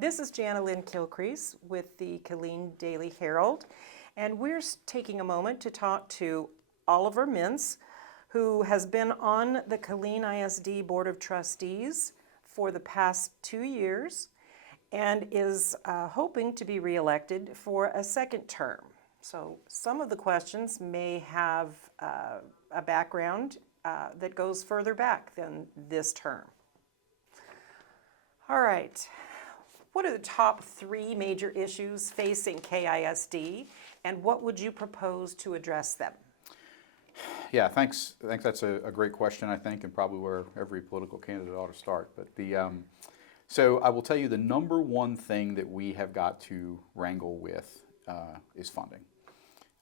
This is Lynn Killeen with the Killeen Daily Herald, and we're taking a moment to talk to Oliver Mintz, who has been on the Killeen ISD Board of Trustees for the past 2 years and is hoping to be reelected for a second term. So some of the questions may have a background that goes further back than this term. All right. What are the top 3 major issues facing KISD, and what would you propose to address them? Yeah, thanks. I think that's a great question, I think, and probably where every political candidate ought to start. But so I will tell you the number one thing that we have got to wrangle with is funding.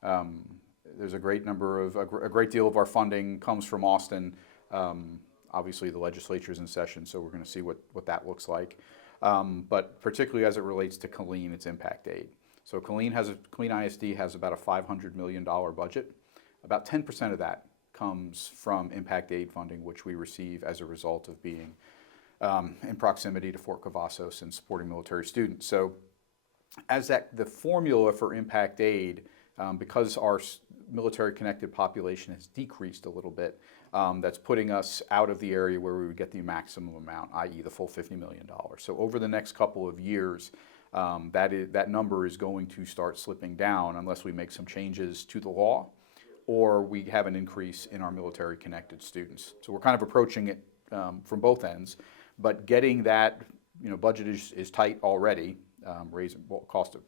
There's a great deal of our funding comes from Austin. Obviously, the legislature is in session, so we're going to see what that looks like. But particularly as it relates to Killeen, it's impact aid. So Killeen ISD has about a $500 million budget. About 10% of that comes from impact aid funding, which we receive as a result of being in proximity to Fort Cavazos and supporting military students. So as the formula for impact aid, because our military-connected population has decreased a little bit, that's putting us out of the area where we would get the maximum amount, i.e. the full $50 million. So over the next couple of years, that number is going to start slipping down unless we make some changes to the law or we have an increase in our military-connected students. So we're kind of approaching it from both ends, but getting that, budget is tight already. Cost of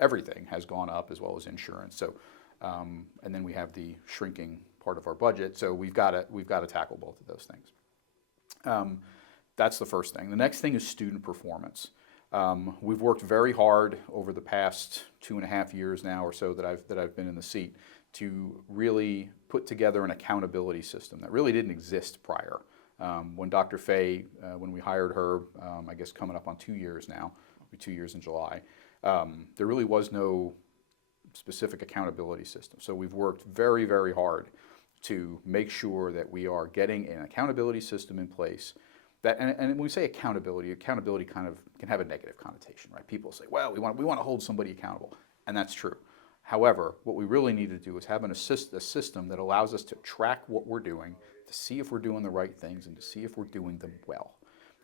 everything has gone up as well as insurance. So, and then we have the shrinking part of our budget. So we've got to tackle both of those things. That's the first thing. The next thing is student performance. We've worked very hard over the past 2.5 years now or so that I've been in the seat to really put together an accountability system that really didn't exist prior. When Dr. Fay, when we hired her, I guess coming up on 2 years now, it'll be 2 years in July, there really was no specific accountability system. So we've worked very, very hard to make sure that we are getting an accountability system in place. And when we say accountability kind of can have a negative connotation, right? People say, well, we want to hold somebody accountable, and that's true. However, what we really need to do is have a system that allows us to track what we're doing, to see if we're doing the right things, and to see if we're doing them well.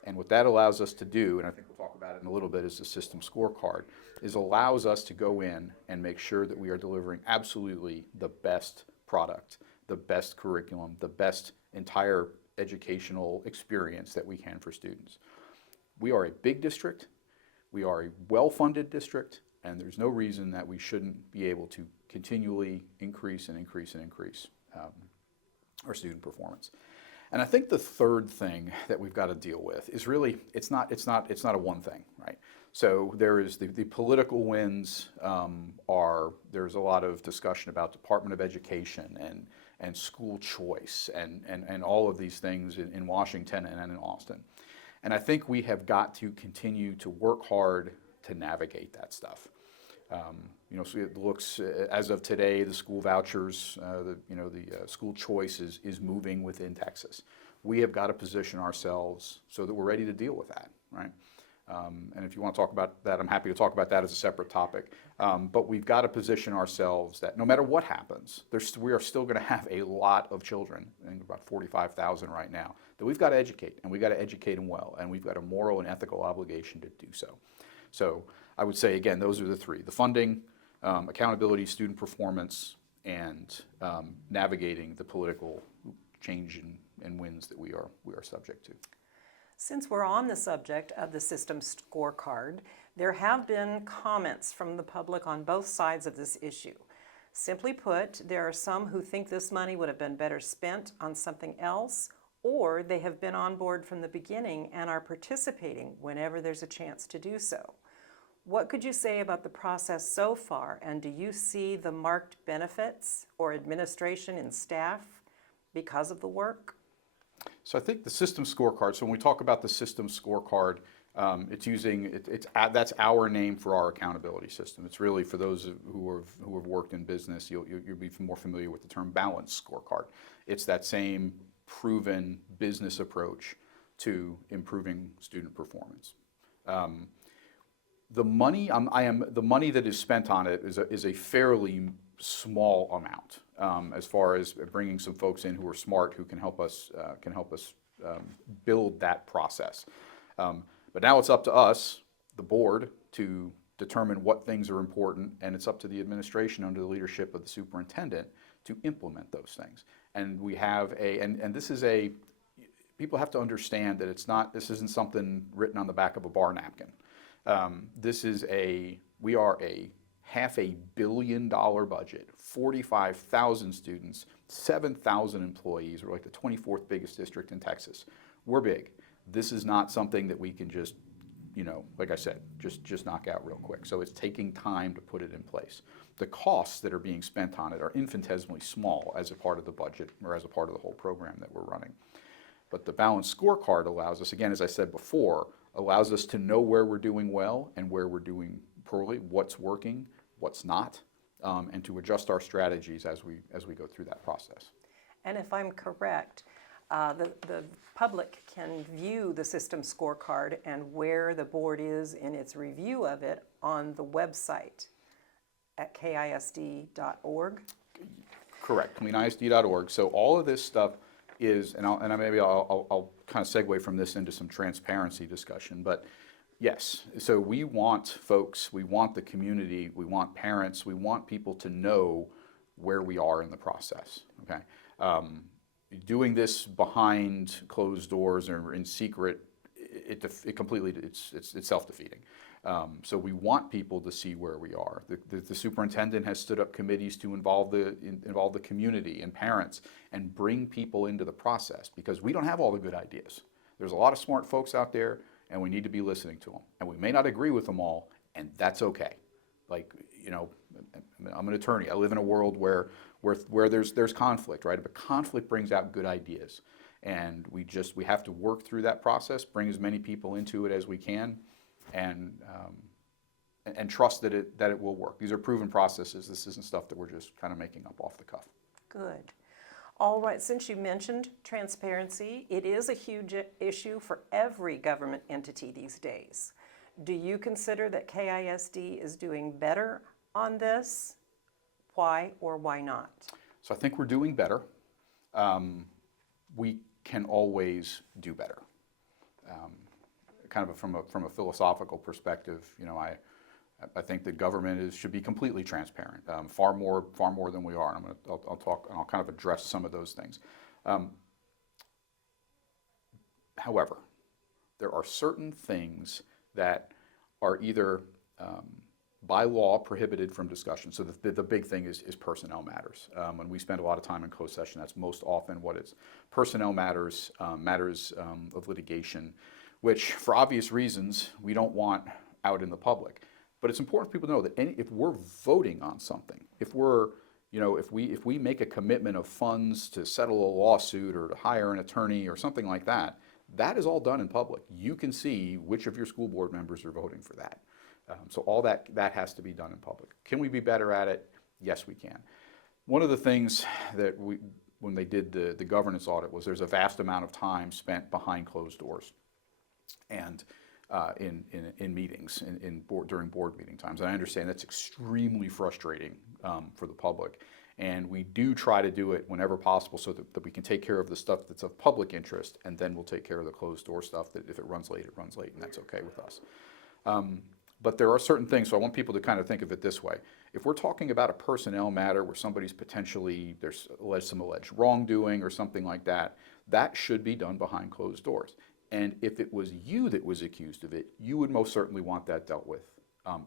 And what that allows us to do, and I think we'll talk about it in a little bit, is the system scorecard, is allows us to go in and make sure that we are delivering absolutely the best product, the best curriculum, the best entire educational experience that we can for students. We are a big district, we are a well-funded district, and there's no reason that we shouldn't be able to continually increase our student performance. And I think the third thing that we've got to deal with is really, it's not a one thing, right? So there is the political winds there's a lot of discussion about Department of Education and school choice and all of these things in Washington and in Austin. And I think we have got to continue to work hard to navigate that stuff. So it looks, as of today, the school vouchers, the school choice is moving within Texas. We have got to position ourselves so that we're ready to deal with that, right? And if you want to talk about that, I'm happy to talk about that as a separate topic. But we've got to position ourselves that no matter what happens, we are still going to have a lot of children, I think about 45,000 right now, that we've got to educate, and we've got to educate them well, and we've got a moral and ethical obligation to do so. So I would say, again, those are the 3: the funding, accountability, student performance, and navigating the political change and winds that we are subject to. Since we're on the subject of the system scorecard, there have been comments from the public on both sides of this issue. Simply put, there are some who think this money would have been better spent on something else, or they have been on board from the beginning and are participating whenever there's a chance to do so. What could you say about the process so far, and do you see the marked benefits or administration and staff because of the work? So I think the system scorecard, so when we talk about the system scorecard, that's our name for our accountability system. It's really, for those who have worked in business, you'll be more familiar with the term balanced scorecard. It's that same proven business approach to improving student performance. The money, the money that is spent on it is a fairly small amount as far as bringing some folks in who are smart, who can help us build that process. But now it's up to us, the board, to determine what things are important, and it's up to the administration under the leadership of the superintendent to implement those things. And we have and this is people have to understand that this isn't something written on the back of a bar napkin. We are a $500 million budget, 45,000 students, 7,000 employees. We're like the 24th biggest district in Texas. We're big. This is not something that we can just, like I said, just knock out real quick. So it's taking time to put it in place. The costs that are being spent on it are infinitesimally small as a part of the budget or as a part of the whole program that we're running. But the balanced scorecard allows us, again, as I said before, allows us to know where we're doing well and where we're doing poorly, what's working, what's not, and to adjust our strategies as we go through that process. And if I'm correct, the public can view the system scorecard and where the board is in its review of it on the website at kisd.org. Correct, KilleenISD.org. So all of this stuff is, maybe I'll kind of segue from this into some transparency discussion, but yes, so we want folks, we want the community, we want parents, we want people to know where we are in the process, okay? Doing this behind closed doors or in secret, it's self-defeating. So we want people to see where we are. The superintendent has stood up committees to involve the community and parents and bring people into the process, because we don't have all the good ideas. There's a lot of smart folks out there, and we need to be listening to them. And we may not agree with them all, and that's okay. Like, I'm an attorney. I live in a world where there's conflict, right? But conflict brings out good ideas. And we have to work through that process, bring as many people into it as we can, and trust that it will work. These are proven processes. This isn't stuff that we're just kind of making up off the cuff. Good. All right, since you mentioned transparency, it is a huge issue for every government entity these days. Do you consider that KISD is doing better on this? Why or why not? So I think we're doing better. We can always do better. Kind of from a philosophical perspective, I think that government should be completely transparent, far more than we are. And I'll talk and I'll kind of address some of those things. However, there are certain things that are either by law prohibited from discussion. So the big thing is personnel matters. And we spend a lot of time in closed session. That's most often what it's. Personnel matters, matters of litigation, which for obvious reasons we don't want out in the public. But it's important for people to know that if we're voting on something, if we make a commitment of funds to settle a lawsuit or to hire an attorney or something like that, that is all done in public. You can see which of your school board members are voting for that. So all that has to be done in public. Can we be better at it? Yes, we can. One of the things that when they did the governance audit was there's a vast amount of time spent behind closed doors and in meetings, during board meeting times. And I understand that's extremely frustrating for the public. And we do try to do it whenever possible so that we can take care of the stuff that's of public interest, and then we'll take care of the closed door stuff that if it runs late, and that's okay with us. But there are certain things, so I want people to kind of think of it this way. If we're talking about a personnel matter where somebody's potentially, there's some alleged wrongdoing or something like that, that should be done behind closed doors. And if it was you that was accused of it, you would most certainly want that dealt with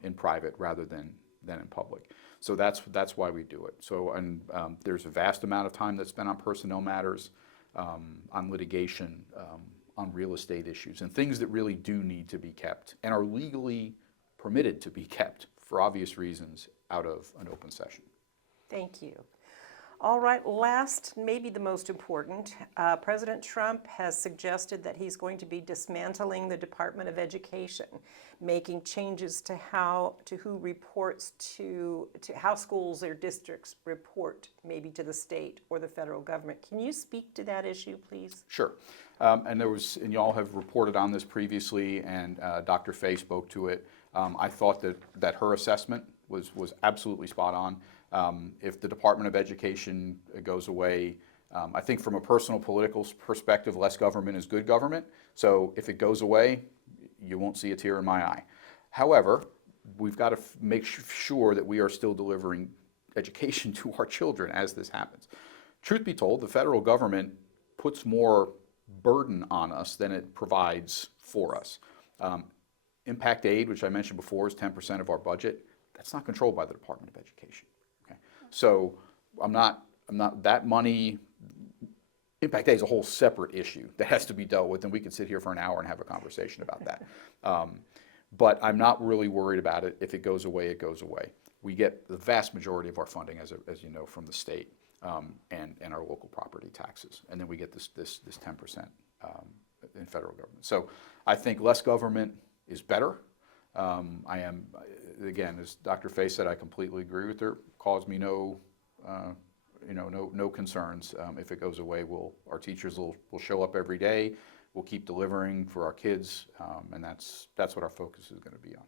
in private rather than in public. So that's why we do it. So, and there's a vast amount of time that's spent on personnel matters, on litigation, on real estate issues, and things that really do need to be kept and are legally permitted to be kept for obvious reasons out of an open session. Thank you. All right, last, maybe the most important, President Trump has suggested that he's going to be dismantling the Department of Education, making changes to who reports to how schools or districts report maybe to the state or the federal government. Can you speak to that issue, please? Sure. And y'all have reported on this previously, and Dr. Fay spoke to it. I thought that her assessment was absolutely spot on. If the Department of Education goes away, I think from a personal political perspective, less government is good government. So if it goes away, you won't see a tear in my eye. However, we've got to make sure that we are still delivering education to our children as this happens. Truth be told, the federal government puts more burden on us than it provides for us. Impact aid, which I mentioned before, is 10% of our budget. That's not controlled by the Department of Education. Okay? So I'm not that money. Impact aid is a whole separate issue that has to be dealt with, and we could sit here for an hour and have a conversation about that. But I'm not really worried about it. If it goes away, it goes away. We get the vast majority of our funding, as you know, from the state and our local property taxes, and then we get this 10% in federal government. So I think less government is better. I am, again, as Dr. Fay said, I completely agree with her. Cause me no concerns. If it goes away, our teachers will show up every day. We'll keep delivering for our kids, and that's what our focus is going to be on.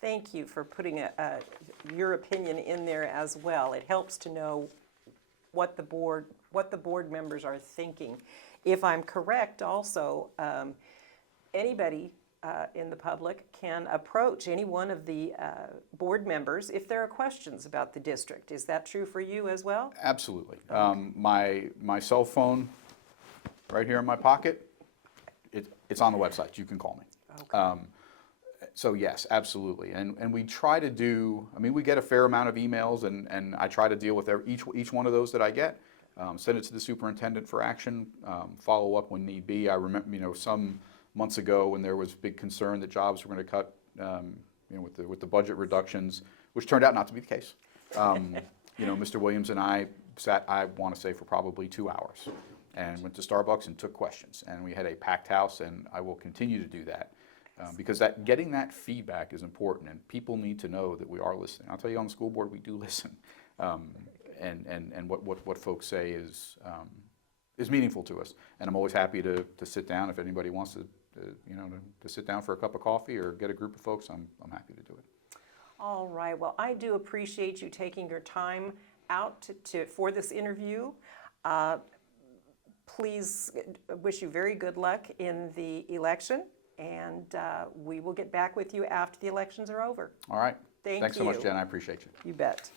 Thank you for putting your opinion in there as well. It helps to know what the board members are thinking. If I'm correct, also, anybody in the public can approach any one of the board members if there are questions about the district. Is that true for you as well? Absolutely. My cell phone, right here in my pocket, it's on the website. You can call me. Okay. So yes, absolutely. And we try to do, we get a fair amount of emails, and I try to deal with each one of those that I get. Send it to the superintendent for action, follow up when need be. I remember, some months ago when there was big concern that jobs were going to cut, with the budget reductions, which turned out not to be the case. Mr. Williams and I sat, I want to say, for probably 2 hours, and went to Starbucks and took questions. And we had a packed house, and I will continue to do that. Because getting that feedback is important, and people need to know that we are listening. I'll tell you, on the school board, we do listen, and what folks say is meaningful to us. And I'm always happy to sit down if anybody wants to sit down for a cup of coffee or get a group of folks. I'm happy to do it. All right. Well, I do appreciate you taking your time out for this interview. Please wish you very good luck in the election. And we will get back with you after the elections are over. All right. Thanks so much, Jen. I appreciate you. You bet.